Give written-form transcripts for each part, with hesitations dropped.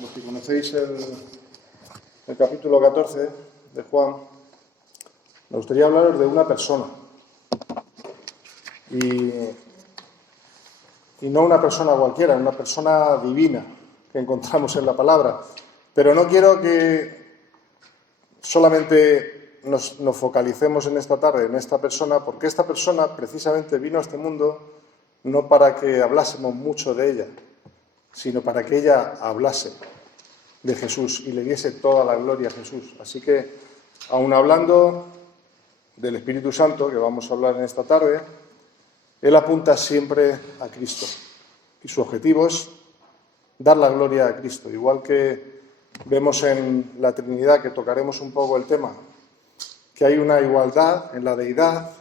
Los que conocéis el capítulo 14 de Juan, me gustaría hablaros de una persona. Y no una persona cualquiera, una persona divina que encontramos en la palabra. Pero no quiero que solamente nos focalicemos en esta tarde, en esta persona, porque esta persona precisamente vino a este mundo no para que hablásemos mucho de ella, sino para que ella hablase de Jesús y le diese toda la gloria a Jesús. Así que, aun hablando del Espíritu Santo, que vamos a hablar en esta tarde, él apunta siempre a Cristo. Y su objetivo es dar la gloria a Cristo. Igual que vemos en la Trinidad, que tocaremos un poco el tema, que hay una igualdad en la deidad,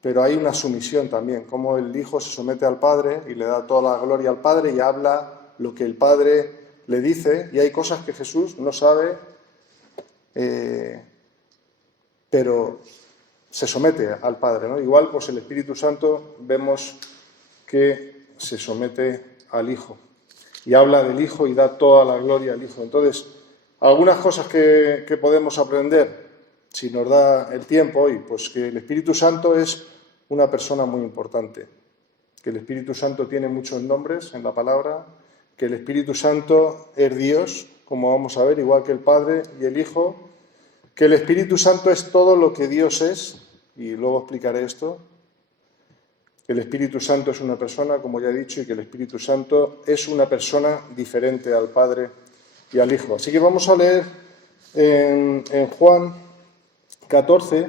pero hay una sumisión también, como el Hijo se somete al Padre y le da toda la gloria al Padre y habla lo que el Padre le dice, y hay cosas que Jesús no sabe, pero se somete al Padre, ¿no? Igual, pues el Espíritu Santo vemos que se somete al Hijo y habla del Hijo y da toda la gloria al Hijo. Entonces, algunas cosas que podemos aprender, si nos da el tiempo hoy, pues que el Espíritu Santo es una persona muy importante, que el Espíritu Santo tiene muchos nombres en la palabra, que el Espíritu Santo es Dios, como vamos a ver, igual que el Padre y el Hijo, que el Espíritu Santo es todo lo que Dios es, y luego explicaré esto, que el Espíritu Santo es una persona, como ya he dicho, y que el Espíritu Santo es una persona diferente al Padre y al Hijo. Así que vamos a leer en Juan 14,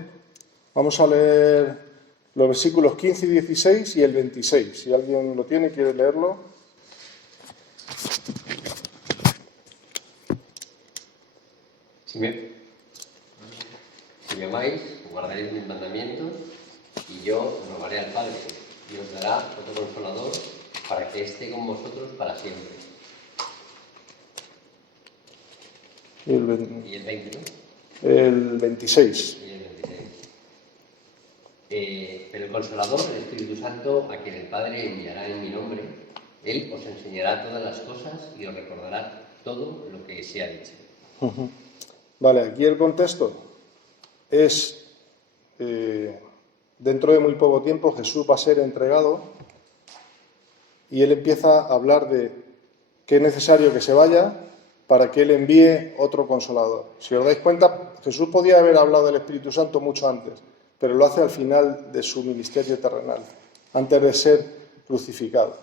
vamos a leer los versículos 15 y 16 y el 26. Si alguien lo tiene, quiere leerlo. Si me amáis, guardaréis mis mandamientos, y yo rogaré al Padre, y os dará otro Consolador, para que esté con vosotros para siempre. Y el 20, ¿no? El 26. Y el 26. Pero el Consolador, el Espíritu Santo, a quien el Padre enviará en mi nombre, Él os enseñará todas las cosas y os recordará todo lo que se ha dicho. Vale, aquí el contexto es, dentro de muy poco tiempo Jesús va a ser entregado y él empieza a hablar de que es necesario que se vaya para que él envíe otro Consolador. Si os dais cuenta, Jesús podía haber hablado del Espíritu Santo mucho antes, pero lo hace al final de su ministerio terrenal, antes de ser crucificado,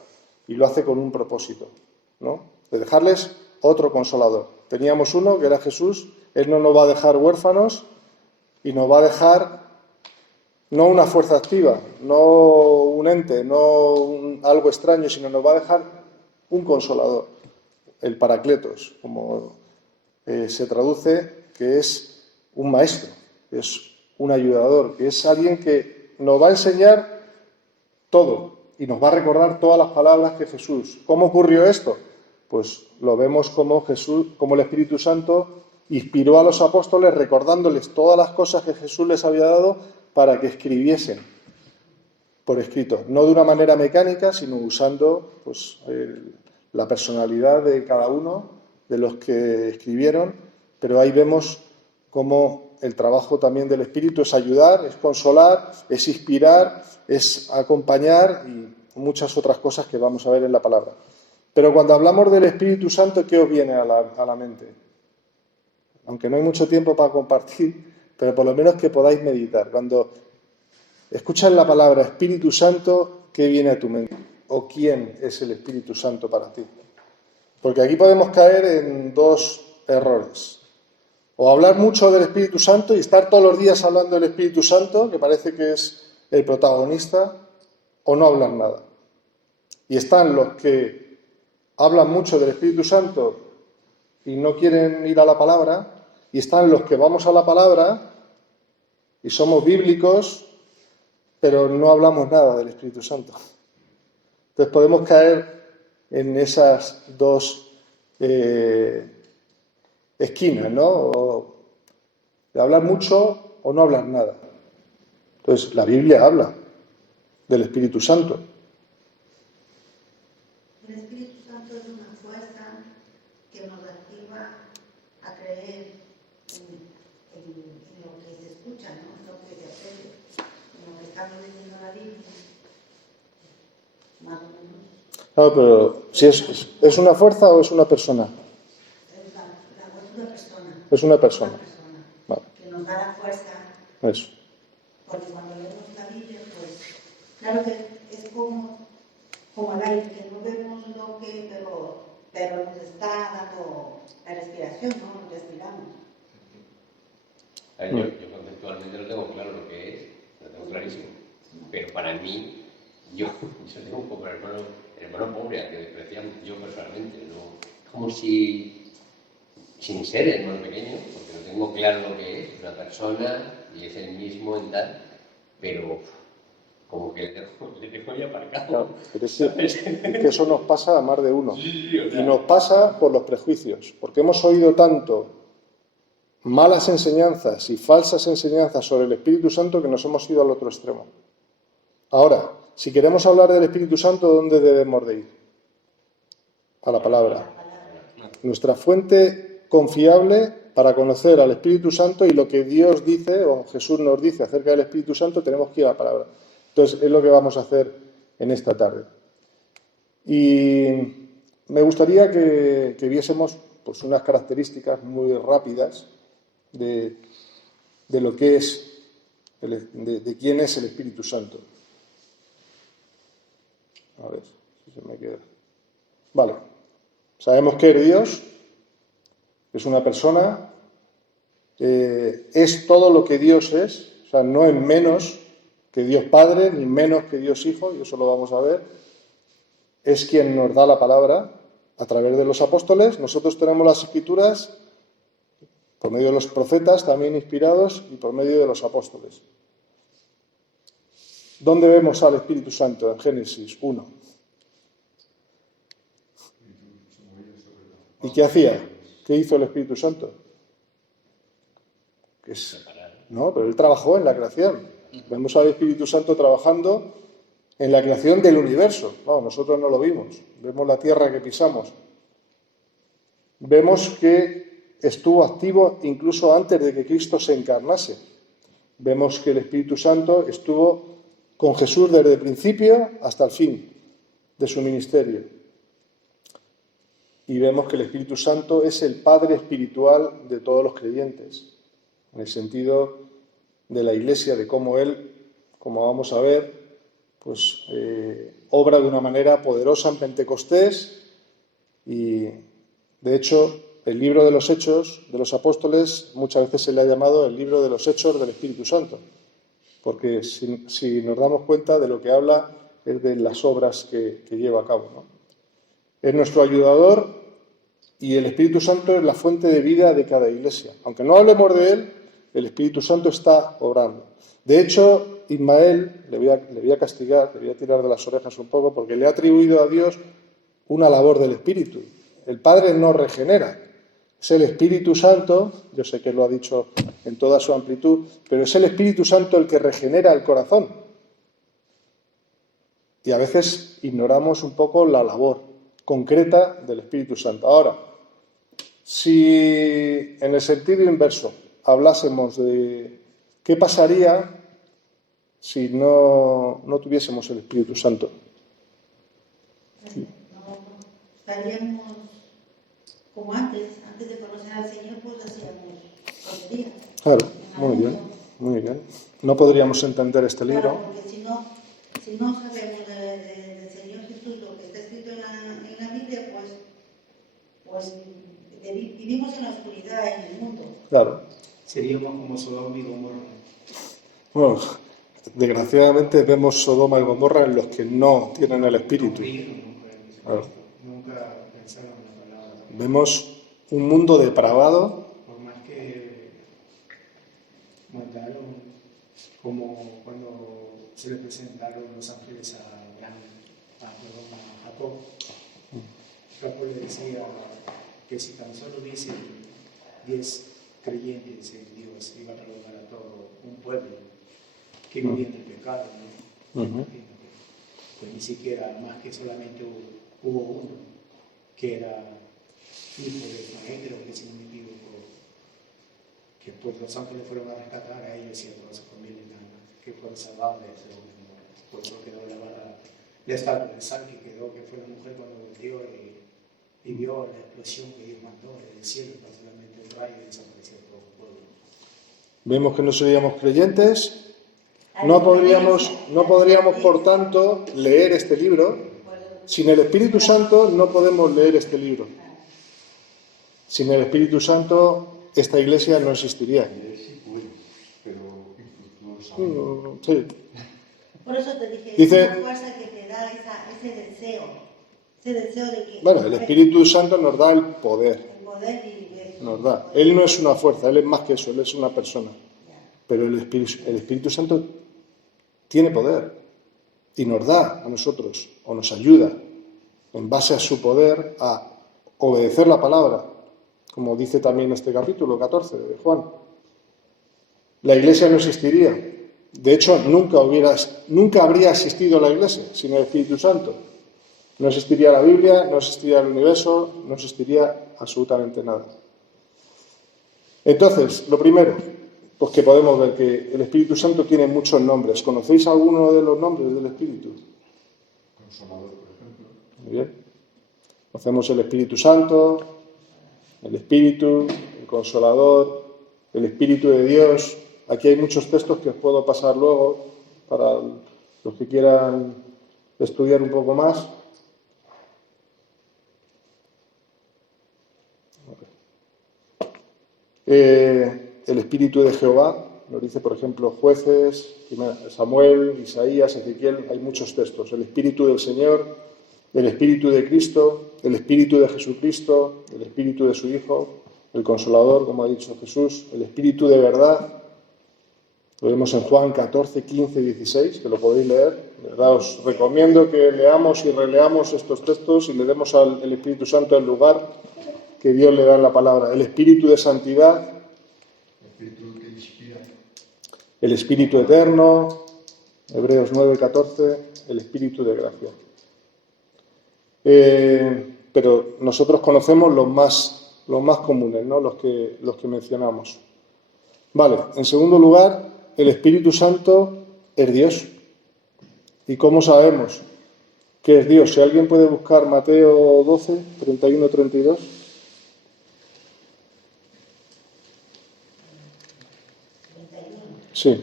y lo hace con un propósito, ¿no? De dejarles otro Consolador. Teníamos uno que era Jesús. Él no nos va a dejar huérfanos y nos va a dejar no una fuerza activa, no un ente, no algo extraño, sino nos va a dejar un Consolador, el Paracletos, como se traduce, que es un maestro, que es un ayudador, que es alguien que nos va a enseñar todo y nos va a recordar todas las palabras que Jesús. ¿Cómo ocurrió esto? Pues lo vemos como el Espíritu Santo inspiró a los apóstoles recordándoles todas las cosas que Jesús les había dado para que escribiesen por escrito, no de una manera mecánica, sino usando pues, la personalidad de cada uno de los que escribieron, pero ahí vemos cómo el trabajo también del Espíritu es ayudar, es consolar, es inspirar, es acompañar y muchas otras cosas que vamos a ver en la palabra. Pero cuando hablamos del Espíritu Santo, ¿qué os viene a la mente? Aunque no hay mucho tiempo para compartir, pero por lo menos que podáis meditar. Cuando escuchas la palabra Espíritu Santo, ¿qué viene a tu mente? ¿O quién es el Espíritu Santo para ti? Porque aquí podemos caer en dos errores. O hablar mucho del Espíritu Santo y estar todos los días hablando del Espíritu Santo, que parece que es el protagonista, o no hablar nada. Y están los que hablan mucho del Espíritu Santo y no quieren ir a la palabra, y están los que vamos a la palabra y somos bíblicos, pero no hablamos nada del Espíritu Santo. Entonces podemos caer en esas dos esquinas, ¿no? O de hablar mucho o no hablar nada. Entonces la Biblia habla del Espíritu Santo. El Espíritu Santo es una fuerza que que nos activa a creer en lo que se escucha, ¿no? En lo que se aprende, en lo que estamos leyendo la Biblia, más o menos. Claro, pero si ¿es una fuerza o es una persona? Es una persona. Es una persona. Vale. Que nos da la fuerza. Eso. Porque cuando leemos la Biblia, pues, claro que es como el aire, que no vemos lo que, pero nos está dando la respiración, ¿no? Nos respiramos. A ver, yo conceptualmente lo tengo claro lo que es, lo tengo clarísimo. Pero para mí, yo tengo un poco el hermano pobre al que despreciamos, yo personalmente, ¿no? Como si, sin ser hermano pequeño, porque no tengo claro lo que es una persona y es el mismo en tal, pero como que le tengo ya aparcado. Claro, pero es que eso nos pasa a más de uno. Sí, o sea, y nos pasa por los prejuicios, porque hemos oído tanto malas enseñanzas y falsas enseñanzas sobre el Espíritu Santo que nos hemos ido al otro extremo. Ahora, si queremos hablar del Espíritu Santo, ¿dónde debemos de ir? A la palabra. Nuestra fuente confiable para conocer al Espíritu Santo y lo que Dios dice o Jesús nos dice acerca del Espíritu Santo, tenemos que ir a la palabra. Entonces, es lo que vamos a hacer en esta tarde. Y me gustaría que viésemos pues, unas características muy rápidas de lo que es, de quién es el Espíritu Santo. A ver si se me queda. Vale. Sabemos que es Dios, es una persona, es todo lo que Dios es, o sea, no es menos que Dios Padre, ni menos que Dios Hijo, y eso lo vamos a ver. Es quien nos da la palabra a través de los apóstoles. Nosotros tenemos las Escrituras por medio de los profetas, también inspirados, y por medio de los apóstoles. ¿Dónde vemos al Espíritu Santo? En Génesis 1. ¿Y qué hacía? ¿Qué hizo el Espíritu Santo? No, pero él trabajó en la creación. Vemos al Espíritu Santo trabajando en la creación del universo. No, nosotros no lo vimos. Vemos la tierra que pisamos. Vemos que estuvo activo incluso antes de que Cristo se encarnase. Vemos que el Espíritu Santo estuvo con Jesús desde el principio hasta el fin de su ministerio. Y vemos que el Espíritu Santo es el Padre espiritual de todos los creyentes, en el sentido de la Iglesia, de cómo Él, como vamos a ver, pues obra de una manera poderosa en Pentecostés. Y, de hecho, el libro de los Hechos de los Apóstoles muchas veces se le ha llamado el libro de los Hechos del Espíritu Santo, porque si nos damos cuenta de lo que habla es de las obras que lleva a cabo, ¿no? Es nuestro ayudador y el Espíritu Santo es la fuente de vida de cada iglesia. Aunque no hablemos de él, el Espíritu Santo está obrando. De hecho, Ismael, le voy a castigar, le voy a tirar de las orejas un poco, porque le ha atribuido a Dios una labor del Espíritu. El Padre no regenera, es el Espíritu Santo, yo sé que lo ha dicho en toda su amplitud, pero es el Espíritu Santo el que regenera el corazón. Y a veces ignoramos un poco la labor concreta del Espíritu Santo. Ahora, si en el sentido inverso hablásemos de qué pasaría si no tuviésemos el Espíritu Santo. Sí. No, estaríamos como antes de conocer al Señor, pues hacíamos tonterías. Claro, muy bien, muy bien. No podríamos entender este libro. Claro, porque si no sabemos del Señor Jesús lo que está escrito en la Biblia, pues vivimos en la oscuridad en el mundo. Claro. Seríamos como Sodoma y Gomorra. Bueno, desgraciadamente vemos Sodoma y Gomorra en los que no tienen el Espíritu. Claro. Nunca pensaron en la palabra. Vemos un mundo depravado. Por más que mandaron, como cuando se le presentaron los ángeles a Jacob. Jacob le decía que si tan solo hubiesen 10 creyentes en Dios, iba a perdonar a todo un pueblo que vivía en el pecado, ¿no? Pues ni siquiera, más que solamente hubo uno, que era hijo del maestro, que si no me equivoco, que pues los ángeles fueron a rescatar a ellos y a toda su familia, que fueron salvados de eso. Por eso quedó la barra, la estatua de sal que quedó, que fue la mujer cuando volteó y vio la explosión que Dios mandó en el cielo, solamente el rayo y desapareció todo el pueblo. Vemos que no seríamos creyentes. No podríamos, por tanto, leer este libro. Sin el Espíritu Santo no podemos leer este libro. Sin el Espíritu Santo esta iglesia no existiría. Sí. Por eso te dije, Dice, es una fuerza que te da ese deseo de que... Bueno, el Espíritu Santo nos da el poder. El poder y eso. Nos da. Él no es una fuerza, Él es más que eso, Él es una persona. Pero el Espíritu Santo tiene poder y nos da a nosotros, o nos ayuda, en base a su poder, a obedecer la palabra, como dice también este capítulo 14 de Juan. La iglesia no existiría. De hecho, nunca habría existido la iglesia sin el Espíritu Santo. No existiría la Biblia, no existiría el universo, no existiría absolutamente nada. Entonces, lo primero, pues que podemos ver que el Espíritu Santo tiene muchos nombres. ¿Conocéis alguno de los nombres del Espíritu? Consolador, por ejemplo. Muy bien. Conocemos el Espíritu Santo, el Espíritu, el Consolador, el Espíritu de Dios. Aquí hay muchos textos que os puedo pasar luego para los que quieran estudiar un poco más. El Espíritu de Jehová, nos dice, por ejemplo, Jueces, Samuel, Isaías, Ezequiel, hay muchos textos. El Espíritu del Señor, el Espíritu de Cristo, el Espíritu de Jesucristo, el Espíritu de su Hijo, el Consolador, como ha dicho Jesús, el Espíritu de verdad. Lo vemos en Juan 14, 15, 16, que lo podéis leer. De verdad os recomiendo que leamos y releamos estos textos y le demos al Espíritu Santo el lugar que Dios le da en la palabra. El Espíritu de santidad, El Espíritu que inspira. el Espíritu eterno, Hebreos 9, 14, el Espíritu de gracia. Pero nosotros conocemos los más comunes, ¿no? los que mencionamos. Vale, en segundo lugar, el Espíritu Santo es Dios. ¿Y cómo sabemos que es Dios? Si alguien puede buscar Mateo 12, 31, 32. Sí.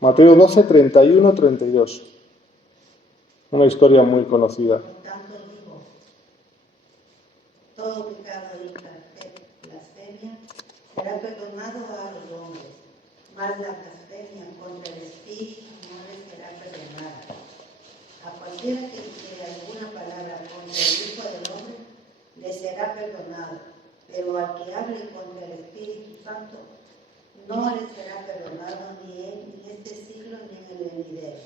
Mateo 12, 31, 32. Una historia muy conocida. Por tanto digo, todo pecado y blasfemia será perdonado a los hombres, mas la blasfemia contra el Espíritu no les será perdonada. A cualquiera que dijere alguna palabra contra el Hijo del Hombre, le será perdonado, pero al que hable contra el Espíritu Santo, no le será perdonado ni en este siglo ni en el venidero.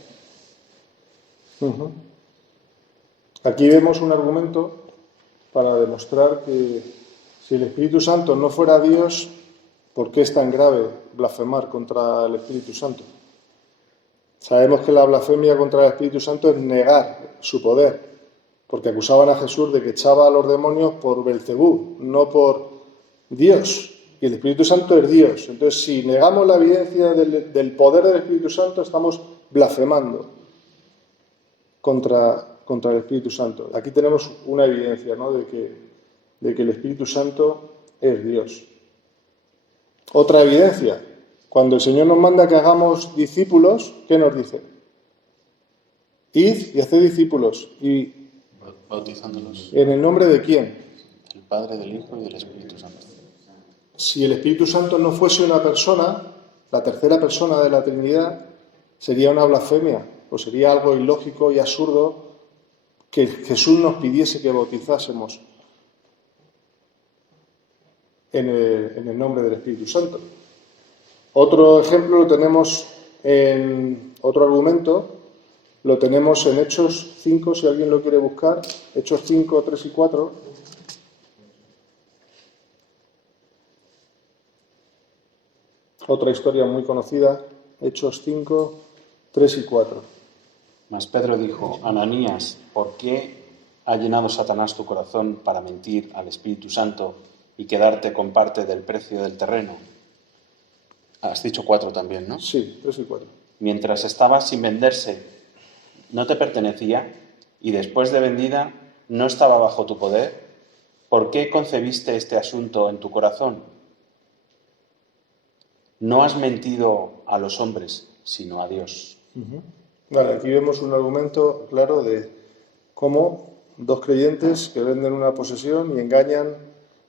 Aquí vemos un argumento para demostrar que si el Espíritu Santo no fuera Dios, ¿por qué es tan grave blasfemar contra el Espíritu Santo? Sabemos que la blasfemia contra el Espíritu Santo es negar su poder, porque acusaban a Jesús de que echaba a los demonios por Belcebú, no por Dios. Y el Espíritu Santo es Dios. Entonces, si negamos la evidencia del poder del Espíritu Santo, estamos blasfemando contra el Espíritu Santo. Aquí tenemos una evidencia, ¿no? de que el Espíritu Santo es Dios. Otra evidencia, cuando el Señor nos manda que hagamos discípulos, ¿qué nos dice? Id y haced discípulos. ¿Y bautizándolos en el nombre de quién? del Padre, del Hijo y del Espíritu Santo. Si el Espíritu Santo no fuese una persona, la tercera persona de la Trinidad, sería una blasfemia, o sería algo ilógico y absurdo que Jesús nos pidiese que bautizásemos en el nombre del Espíritu Santo. Otro ejemplo lo tenemos en otro argumento, lo tenemos en Hechos 5, si alguien lo quiere buscar, Hechos 5, 3 y 4. Otra historia muy conocida, Hechos 5, 3 y 4. Mas Pedro dijo: Ananías, ¿por qué ha llenado Satanás tu corazón para mentir al Espíritu Santo y quedarte con parte del precio del terreno? Has dicho 4 también, ¿no? Sí, 3 y 4. Mientras estaba sin venderse, ¿no te pertenecía? Y después de vendida, ¿no estaba bajo tu poder? ¿Por qué concebiste este asunto en tu corazón? No has mentido a los hombres, sino a Dios. Vale, aquí vemos un argumento claro de cómo 2 creyentes que venden una posesión y engañan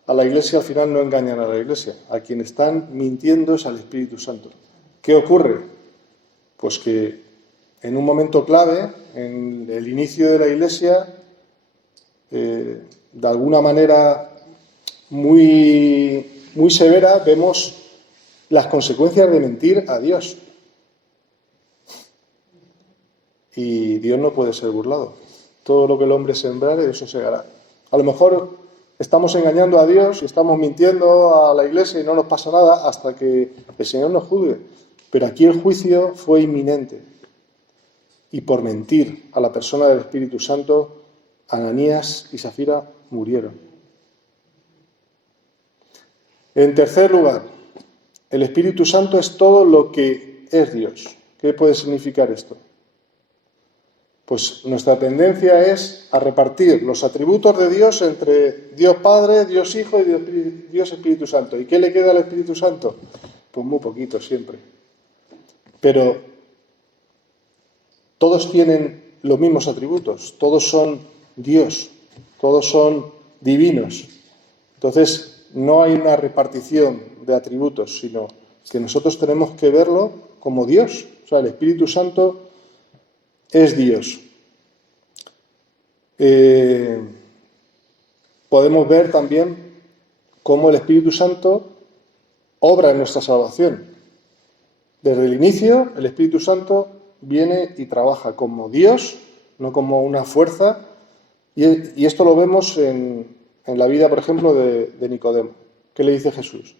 a la Iglesia, al final no engañan a la Iglesia. A quien están mintiendo es al Espíritu Santo. ¿Qué ocurre? Pues que en un momento clave, en el inicio de la Iglesia, de alguna manera muy, muy severa, vemos las consecuencias de mentir a Dios. Y Dios no puede ser burlado. Todo lo que el hombre sembrare, eso segará. A lo mejor estamos engañando a Dios y estamos mintiendo a la Iglesia y no nos pasa nada hasta que el Señor nos juzgue. Pero aquí el juicio fue inminente. Y por mentir a la persona del Espíritu Santo, Ananías y Safira murieron. En tercer lugar, el Espíritu Santo es todo lo que es Dios. ¿Qué puede significar esto? Pues nuestra tendencia es a repartir los atributos de Dios entre Dios Padre, Dios Hijo y Dios Espíritu Santo. ¿Y qué le queda al Espíritu Santo? Pues muy poquito siempre. Pero todos tienen los mismos atributos, todos son Dios, todos son divinos. Entonces, no hay una repartición de atributos, sino que nosotros tenemos que verlo como Dios. O sea, el Espíritu Santo es Dios. Podemos ver también cómo el Espíritu Santo obra en nuestra salvación. Desde el inicio, el Espíritu Santo viene y trabaja como Dios, no como una fuerza. Y esto lo vemos en la vida, por ejemplo, de Nicodemo. ¿Qué le dice Jesús?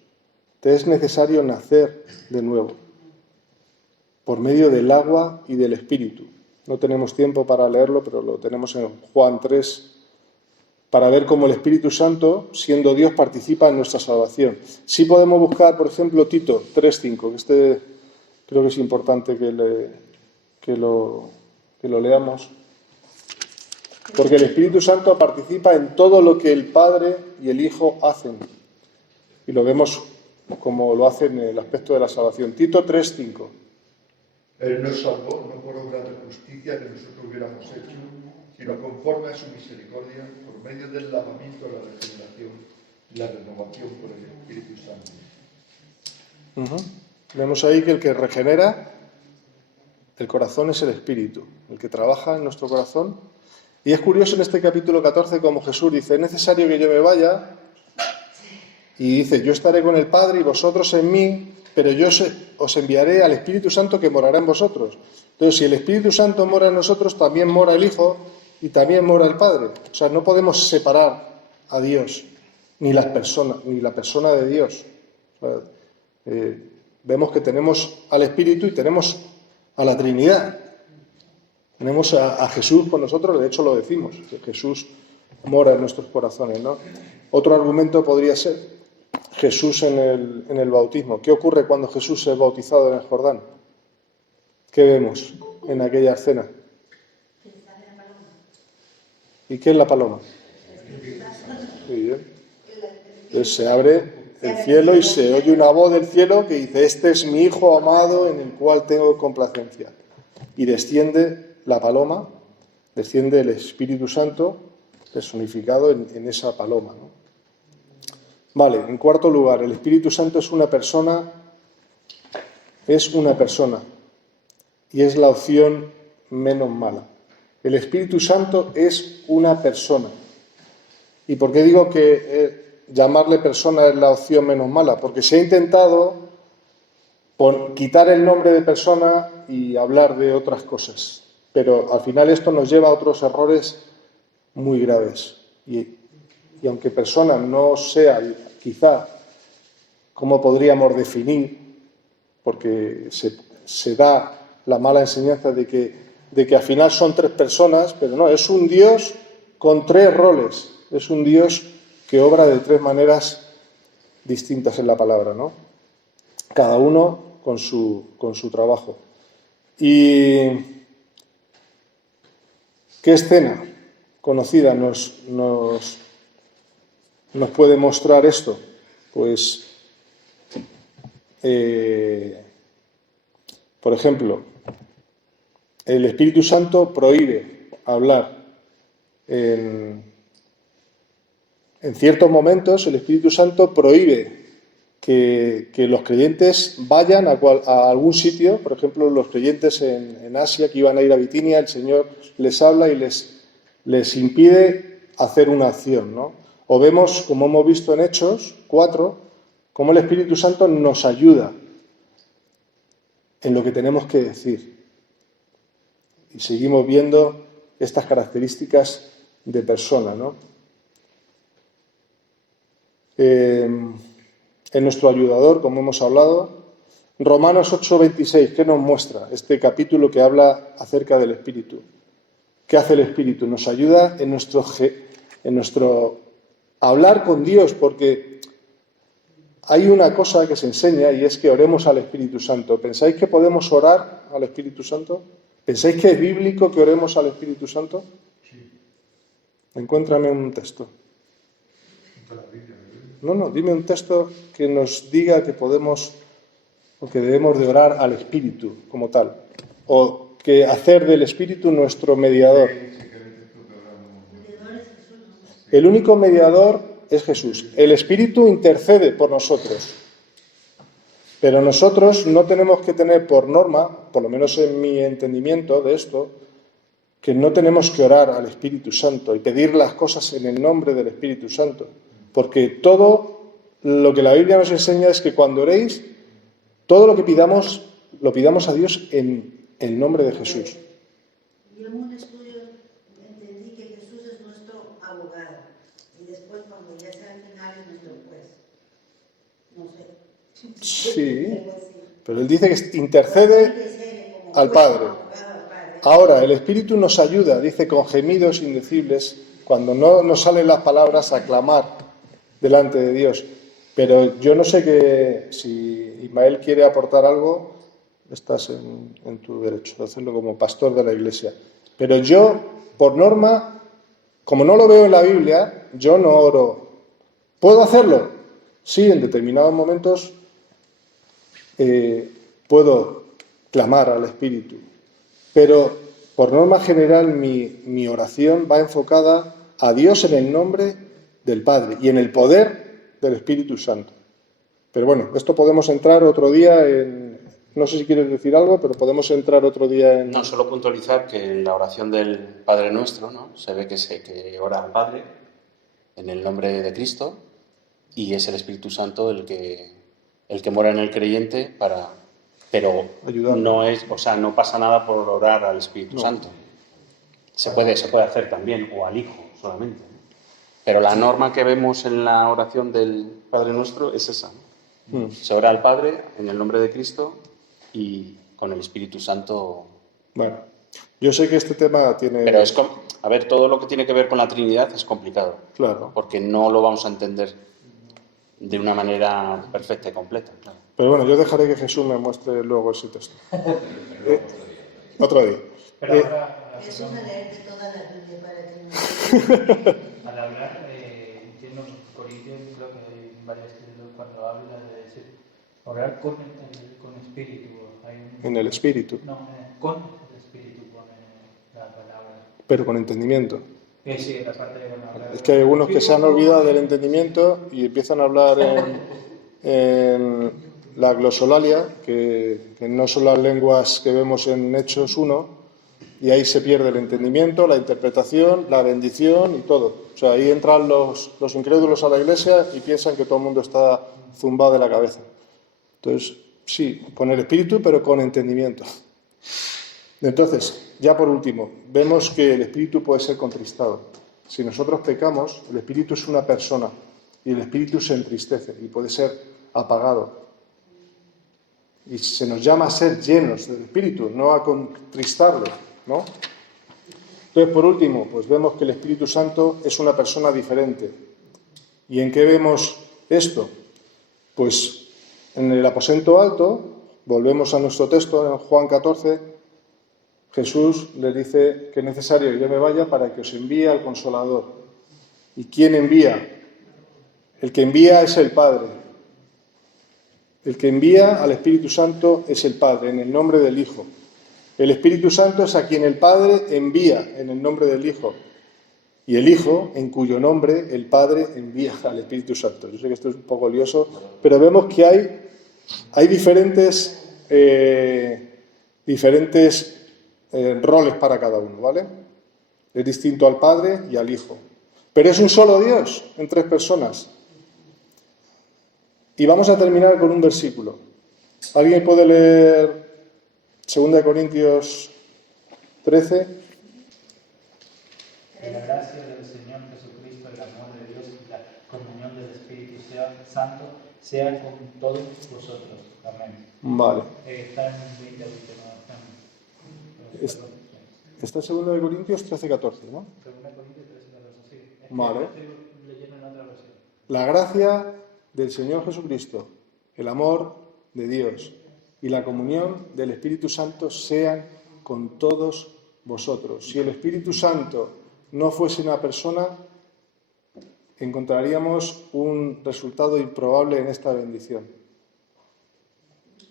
Te es necesario nacer de nuevo, por medio del agua y del Espíritu. No tenemos tiempo para leerlo, pero lo tenemos en Juan 3, para ver cómo el Espíritu Santo, siendo Dios, participa en nuestra salvación. Sí podemos buscar, por ejemplo, Tito 3:5, que este creo que es importante que lo leamos, porque el Espíritu Santo participa en todo lo que el Padre y el Hijo hacen. Y lo vemos como lo hace en el aspecto de la salvación. Tito 3:5. Él nos salvó no por obra de justicia que nosotros hubiéramos hecho, sino conforme a su misericordia, por medio del lavamiento de la regeneración y la renovación por el Espíritu Santo. Vemos ahí que el que regenera el corazón es el Espíritu, el que trabaja en nuestro corazón. Y es curioso en este capítulo 14 como Jesús dice, es necesario que yo me vaya, y dice, yo estaré con el Padre y vosotros en mí, pero yo os enviaré al Espíritu Santo que morará en vosotros. Entonces, si el Espíritu Santo mora en nosotros, también mora el Hijo y también mora el Padre. O sea, no podemos separar a Dios, ni la persona de Dios. O sea, vemos que tenemos al Espíritu y tenemos a la Trinidad. Tenemos a Jesús con nosotros, de hecho lo decimos, que Jesús mora en nuestros corazones, ¿no? Otro argumento podría ser Jesús en el bautismo. ¿Qué ocurre cuando Jesús es bautizado en el Jordán? ¿Qué vemos en aquella escena? ¿Y qué es la paloma? Muy bien. Entonces se abre el cielo y se oye una voz del cielo que dice, este es mi Hijo amado en el cual tengo complacencia. Y desciende la paloma, desciende el Espíritu Santo personificado en esa paloma, ¿no? Vale, en cuarto lugar, el Espíritu Santo es una persona y es la opción menos mala. El Espíritu Santo es una persona. ¿Y por qué digo que llamarle persona es la opción menos mala? Porque se ha intentado quitar el nombre de persona y hablar de otras cosas. Pero al final esto nos lleva a otros errores muy graves. Y aunque persona no sea quizá cómo podríamos definir, porque se da la mala enseñanza de que al final son 3 personas, pero no, es un Dios con 3 roles. Es un Dios que obra de 3 maneras distintas en la palabra, ¿no? Cada uno con su trabajo. ¿Y qué escena conocida nos puede mostrar esto? Pues, por ejemplo, el Espíritu Santo prohíbe hablar. En ciertos momentos el Espíritu Santo prohíbe que los creyentes vayan a algún sitio. Por ejemplo, los creyentes en Asia que iban a ir a Bitinia, el Señor les habla y les impide hacer una acción, ¿no? O vemos, como hemos visto en Hechos 4, cómo el Espíritu Santo nos ayuda en lo que tenemos que decir. Y seguimos viendo estas características de persona, ¿no? En nuestro ayudador, como hemos hablado, Romanos 8:26, ¿qué nos muestra? Este capítulo que habla acerca del Espíritu. ¿Qué hace el Espíritu? Nos ayuda en nuestro hablar con Dios, porque hay una cosa que se enseña y es que oremos al Espíritu Santo. ¿Pensáis que podemos orar al Espíritu Santo? ¿Pensáis que es bíblico que oremos al Espíritu Santo? Sí. Encuéntrame un texto. No, dime un texto que nos diga que podemos o que debemos de orar al Espíritu como tal, o que hacer del Espíritu nuestro mediador. El único mediador es Jesús. El Espíritu intercede por nosotros, pero nosotros no tenemos que tener por norma, por lo menos en mi entendimiento de esto, que no tenemos que orar al Espíritu Santo y pedir las cosas en el nombre del Espíritu Santo. Porque todo lo que la Biblia nos enseña es que cuando oréis, todo lo que pidamos, lo pidamos a Dios en el nombre de Jesús. Yo en un estudio entendí que Jesús es nuestro abogado y después cuando ya sea al final es nuestro juez. No sé. Sí, pero él dice que intercede al Padre. Ahora, el Espíritu nos ayuda, dice, con gemidos indecibles, cuando no nos salen las palabras, a clamar delante de Dios. Pero yo no sé que si Ismael quiere aportar algo, estás en tu derecho de hacerlo como pastor de la Iglesia. Pero yo, por norma, como no lo veo en la Biblia, yo no oro. ¿Puedo hacerlo? Sí, en determinados momentos puedo clamar al Espíritu. Pero por norma general mi oración va enfocada a Dios en el nombre del Padre y en el poder del Espíritu Santo. Pero bueno, esto podemos entrar otro día en... No sé si quieres decir algo, pero podemos entrar otro día en... No, solo puntualizar que en la oración del Padre Nuestro, ¿no?, se ve que ora al Padre en el nombre de Cristo y es el Espíritu Santo el que mora en el creyente pero ayudarlo. No pasa nada por orar al Espíritu Santo. Se puede hacer también, o al Hijo solamente. Pero la norma que vemos en la oración del Padre Nuestro es esa, ¿no? Se ora al Padre en el nombre de Cristo y con el Espíritu Santo. Bueno, yo sé que este tema tiene... Pero todo lo que tiene que ver con la Trinidad es complicado. Claro. Porque no lo vamos a entender de una manera perfecta y completa. Claro. Pero bueno, yo dejaré que Jesús me muestre luego ese texto. Otro día. Pero ahora, Es una leerte toda la Biblia para que no... al hablar, entiendo Corintios, creo que hay varias que cuando habla de decir, orar con espíritu. En el Espíritu. No, con el espíritu pone la palabra. Pero con entendimiento. Sí, la parte de la palabra. Es que hay algunos que se han olvidado del entendimiento y empiezan a hablar en la glosolalia, que no son las lenguas que vemos en Hechos 1, y ahí se pierde el entendimiento, la interpretación, la bendición y todo. O sea, ahí entran los incrédulos a la iglesia y piensan que todo el mundo está zumbado de la cabeza. Entonces, sí, con el espíritu, pero con entendimiento. Entonces, ya por último, vemos que el espíritu puede ser contristado. Si nosotros pecamos, el espíritu es una persona y el espíritu se entristece y puede ser apagado. Y se nos llama a ser llenos del espíritu, no a contristarlo, ¿no? Entonces, por último, pues vemos que el Espíritu Santo es una persona diferente. ¿Y en qué vemos esto? Pues en el aposento alto, volvemos a nuestro texto, en Juan 14, Jesús les dice que es necesario que yo me vaya para que os envíe al Consolador. ¿Y quién envía? El que envía es el Padre. El que envía al Espíritu Santo es el Padre, en el nombre del Hijo. El Espíritu Santo es a quien el Padre envía en el nombre del Hijo. Y el Hijo, en cuyo nombre el Padre envía al Espíritu Santo. Yo sé que esto es un poco lioso, pero vemos que hay diferentes roles para cada uno, ¿vale? Es distinto al Padre y al Hijo. Pero es un solo Dios en tres personas. Y vamos a terminar con un versículo. ¿Alguien puede leer 2 Corintios 13? Que la gracia del Señor Jesucristo, el amor de Dios y la comunión del Espíritu Santo sea con todos vosotros. Amén. Vale. Está en 20 a 29. Está en 2 Corintios 13, 14, ¿no? 2 Corintios 13, 14, sí. Es que Vale. estoy leyendo en otra versión. La gracia del Señor Jesucristo, el amor de Dios y la comunión del Espíritu Santo sean con todos vosotros. Si el Espíritu Santo no fuese una persona, encontraríamos un resultado improbable en esta bendición.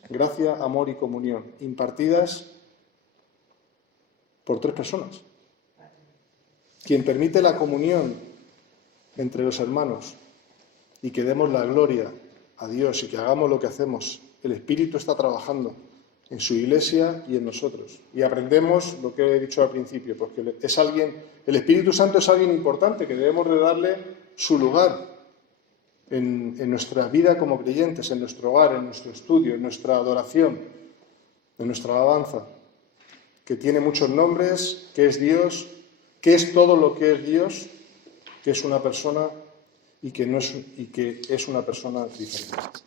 Gracia, amor y comunión, impartidas por tres personas. Quien permite la comunión entre los hermanos y que demos la gloria a Dios y que hagamos lo que hacemos. El Espíritu está trabajando en su iglesia y en nosotros. Y aprendemos lo que he dicho al principio, porque el Espíritu Santo es alguien importante, que debemos de darle su lugar en nuestra vida como creyentes, en nuestro hogar, en nuestro estudio, en nuestra adoración, en nuestra alabanza, que tiene muchos nombres, que es Dios, que es todo lo que es Dios, que es una persona y que es una persona diferente.